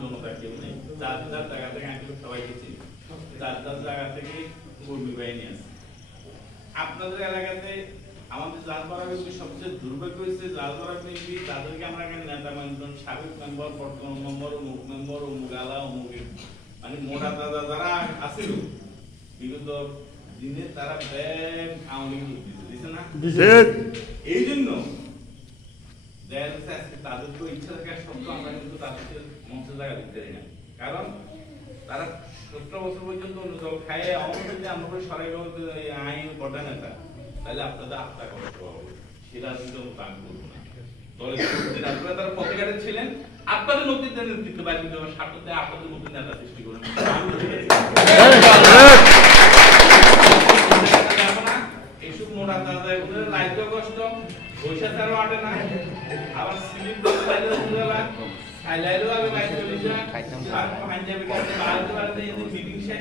জনতা কেউ নেই, যার যার জায়গা থেকে আমি সবাই গেছি, যার যার জায়গা থেকে কর্মী বাহিনী আছে। আপনাদের এলাকাতে আমাদের জালপাড়া বিএনপি সবচেয়ে দুর্ভাগ্য হয়েছে, জালপাড়া বিএনপি তাদেরকে আমরা নেতা মানতাম, সাবেক মেম্বার, বর্তমান মেম্বার, অমুক আলা অমুকের মানে মোটা দাদা যারা আছিল বিগত দিনে তারা ব্যাগ আওয়ামী লীগ দিছে না, এই জন্য দেখা যাচ্ছে আজকে তাদের তো ইচ্ছা থাকার সত্ত্বেও আমরা কিন্তু তাদেরকে মঞ্চে জায়গা দিতে পারি না, কারণ তারা 17 বছর পর্যন্ত অন্য দল খায়। আওয়ামী লীগ আমরা করে সরাই আইন কটা নেতা, তাহলে আপনাদের আত্মা কষ্ট হবে, সেটা কিন্তু আমি করবো না। দলের আপনারা তারা পথেঘাটে ছিলেন, আপনাদের নেতৃত্ব বাইরে দিতে হবে, স্বার্থতে আপনাদের নতুন নেতা সৃষ্টি করুন। এইসব মোটা দাদা ওদের লাইফ কষ্ট পয়সা তারও আটে না, আবার সিলিপ খাইলাইলেও আগে লাইফ চলে যায়, আর পাঞ্জাবি মিটিং শেষ